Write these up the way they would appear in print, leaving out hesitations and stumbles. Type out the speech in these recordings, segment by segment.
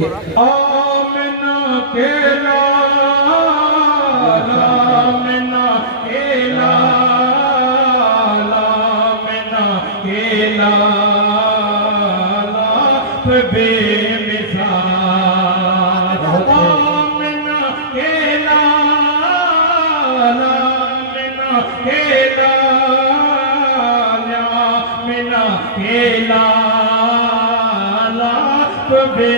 کہ آمنہ کے لال آمنہ کے لال آمنہ کے لال بے مثال آمنہ کے لال آمنہ کے لال آمنہ کے لال بے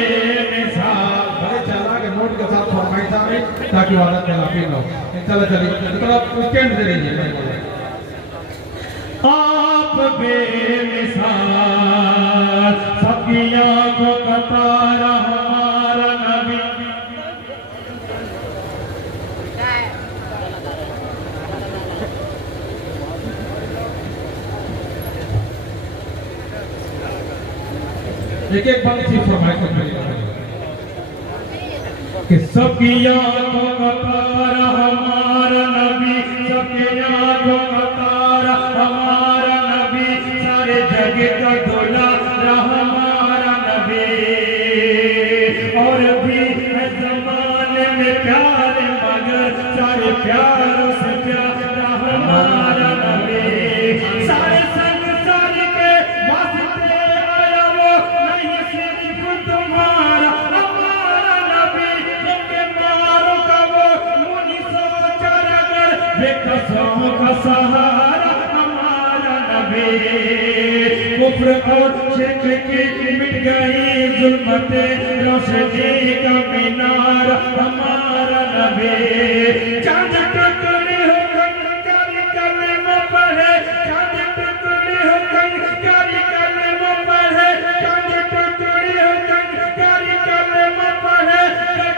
مثال بڑے چلا کہ نوٹ کے ساتھ فرمائی سامنے تاکہ وعدت میں نافی نہ ہو انشاءاللہ چلیے تھوڑا اسٹینڈ دے رہیے آپ بے مثال سب کی آنکھوں کا تارا ہمارا نبی ایک ایک بات اسی فرمائے کو کہ سب کی آنکھوں کا تارا ہمارا نبی سب کی آنکھوں کا تارا ہمارا نبی سارے جگ کا دولارا ہمارا نبی اور بھی ہے زمانے میں پیارے مگر سارے پیاروں سے پیارا ہمارا نبی سارے سنگ سارے کے واسطے آیا وہ نہیں صرف تمہارا ہمارا نبی جن کے ماروں کا وہ منی سوچا اگر بے قصوں کا سہارا ہمارا نبی کفر اور شرک کی مٹ گئی ظلمتیں روشنی کا مینار ہمارا نبی چاند ٹکڑے ہو گئی کاری کلمہ پڑھے چاند ٹکڑے ہو گئی کاری کلمہ پڑھے چاند ٹکڑے ہو گئی کاری کلمہ پڑھے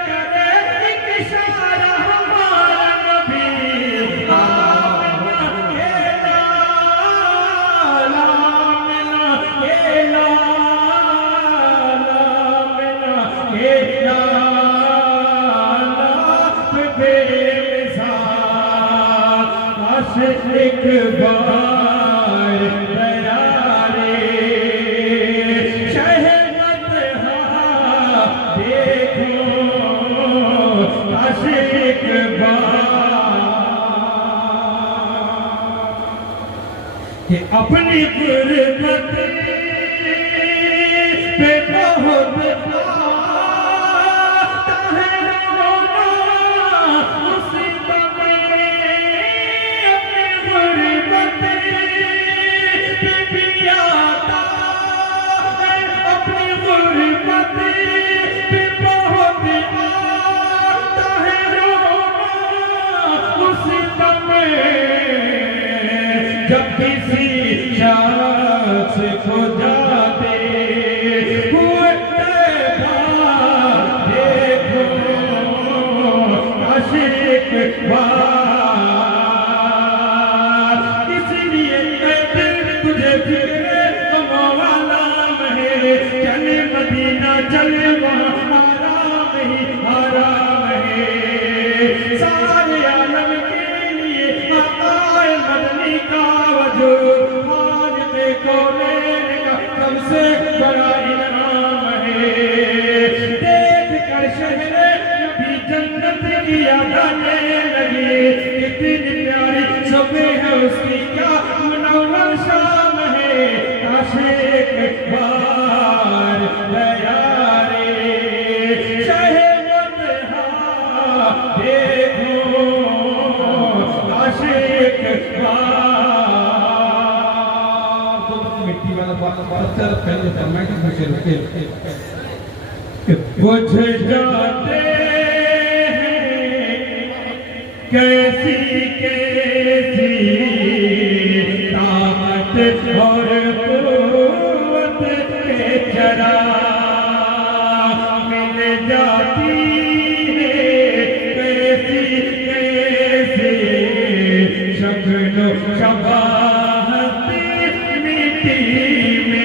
کرے ایک اشارہ ہمارا نبی آمنہ کے لال آمنہ کے لال آمنہ کے لال بے مثال کاش ایک بار پیارے شہمت دیکھو کاش ایک بار کہ اپنی غربت پہ بہت آتا ہے رونا مصیبت میں اپنی غربت پہ بھی آتا ہے اپنی غربت پہ بہت آتا ہے رونا مصیبت میں جب کسی شخص کو جاتے ہوئے دیکھو کاش ایک بار اس لیے کہتے تجھے فکر والا ہے چلے مدینہ چلے وہاں آرام ہی آرام ہے سارے عالم کے لیے آقا مدنی کا وجود حاجت کونین کا سب سے بڑا انعام ہے دیکھ کر شہر نبی جنت کی یاد آنے لگی کتنی پیاری صبح ہے اس کی کیا منور شام ہے کاش ایک بار پیارے شہوت دیکھو کاش ایک بار مٹی والا پتھر پہلے فرمائے کہ مجھے رکے بجھ جاتے ہیں کیسی کیسی طاقت اور قوت کے چراغ مل جاتی ہے کیسی کیسی شکل و شباہت مٹی میں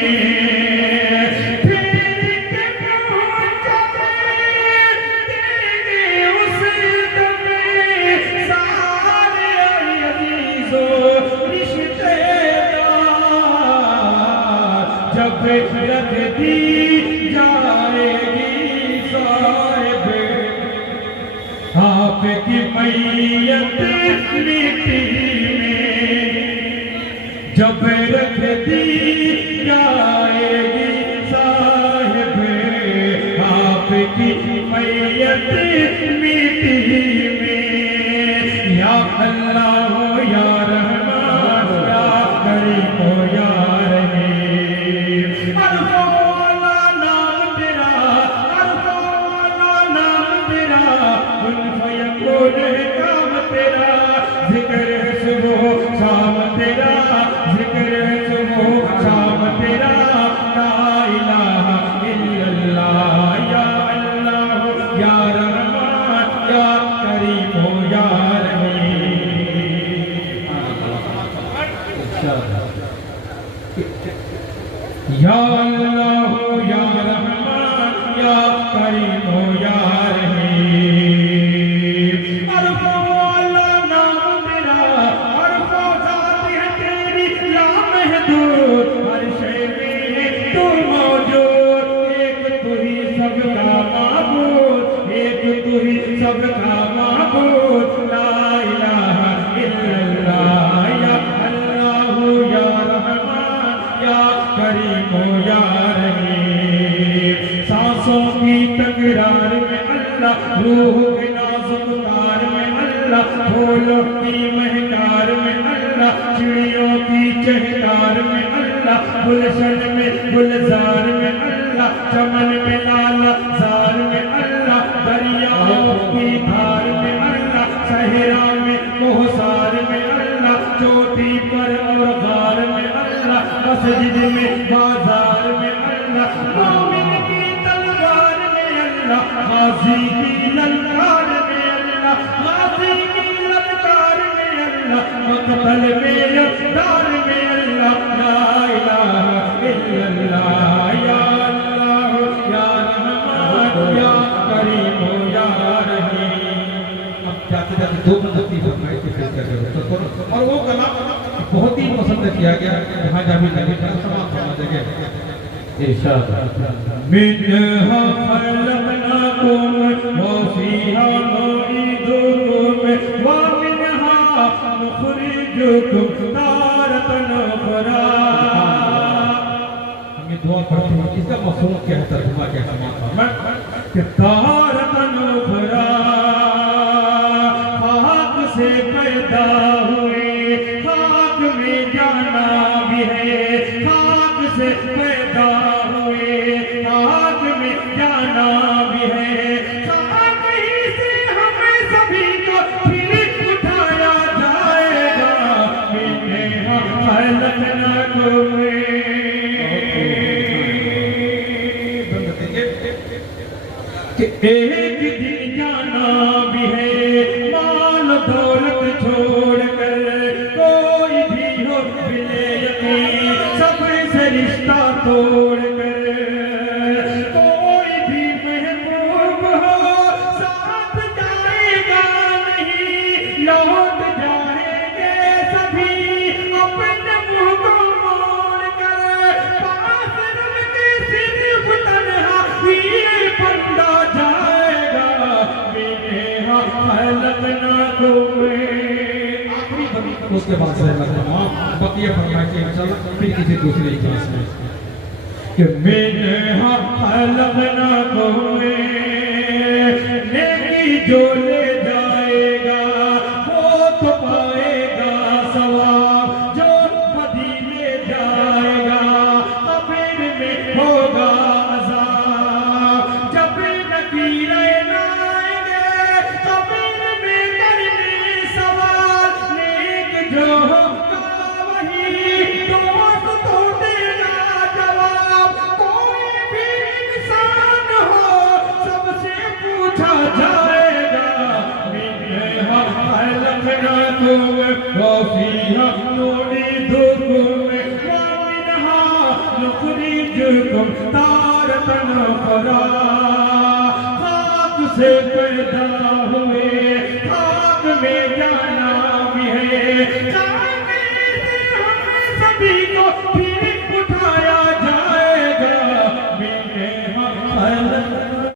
جب رکھ دی جائے گی میت مٹی میں جب رکھ دی جائے گی صاحب آپ کی میت مٹی میں یا اللہ ہو یا رحمان یا کریم ہو یا رحیم عرف والا نام تیرا عرف والا نام تیرا کن فیکون کام تیرا ذکر ہے صبح شام تیرا ذکر ہے صبح شام تیرا لا الہ الا اللہ یا اللہ یا رحمان یا کریم ہو یا یا اللہ یا رحمان یا کریم ہو یا رحیم عرف والا نام تیرا عرف و ذات ہے تیری لا محدود ہر شے میں تو موجود ایک تو ہی سب کا معبود ایک تو ہی سب کا معبود لا الہ الا اللہ یا اللہ یا رحمان یا کریم ہو یا رحیم سانسوں کی تکرار میں اللہ روح کے نازک تار میں اللہ پھولوں کی مہکار میں اللہ چڑیوں کی چہکار میں اللہ گلشن میں گلزار میں اللہ چمن میں لالا زار میں اللہ دریاؤں کی دھار میں اللہ صحرا میں کوہسار میں اللہ چوٹی پر اور غار میں اللہ مسجد میں بازار میں اللہ مومن کی تلوار میں اللہ غازی کی للکار میں اللہ غازی کی للکار میں اللہ مقتل میں یقدار میں اللہ لا الہ الا اللہ یا اللہ یا رحمان یا کریم ہو یا رحیم اب جاتے جاتے دو منزل فرمائش کے پیش کر گئے اور وہ کلام بہت ہی پسند کیا گیا جہاں جا بھی لگے سماعت فرما دے گئے ارشاد منہا خلقناکم وفیہا نعیدکم ومنہا نخرجکم تارۃ اخری ہم یہ دعا پڑھتے ہیں اس کا مفہوم کیا ہے ترجمہ کیا سماعت فرما کہ تارۃ اخری خاک سے پیدا ہوئے خاک میں جانا بھی ہے خاک سے پیدا ہوئے خاک میں جانا بھی ہے خاک ہی سے ہمیں سبھی کو پھر اٹھایا جائے گا منہا خلقناکم کہ ایک دن جانا بھی ہے مال دولت چھوڑ کر کوئی بھی ہو بلے یقین صبر سے رشتہ توڑ کر کوئی بھی محبوب ہو ساتھ جائے گا نہیں لوٹ جائیں گے سبھی اپنے منہ کو موڑ کر پاس رب کے صرف تنہا ہی بندہ جائے گا منہا خلقناکم آخری بندی اس کے بعد سے اللہ بقیہ فرمائے کہ انشاءاللہ پھر کسی دوسرے اجلاس میں کہ منہا خلقناکم نیکی جو لے جائے گا وہ تو پائے گا ثواب جو بدی لے جائے گا قبر میں ہوگا عذاب جب نکیر لائیں گے قبر میں کرنے سوال نیک جو ہوگا وہی دوست تو دے گا جواب کوئی بھی انسان ہو سب سے پوچھا جائے گا منہا خلقناکم وفیہا نعیدکم ومنہا نخرجکم تارۃ اخری خاک سے پیدا ہوئے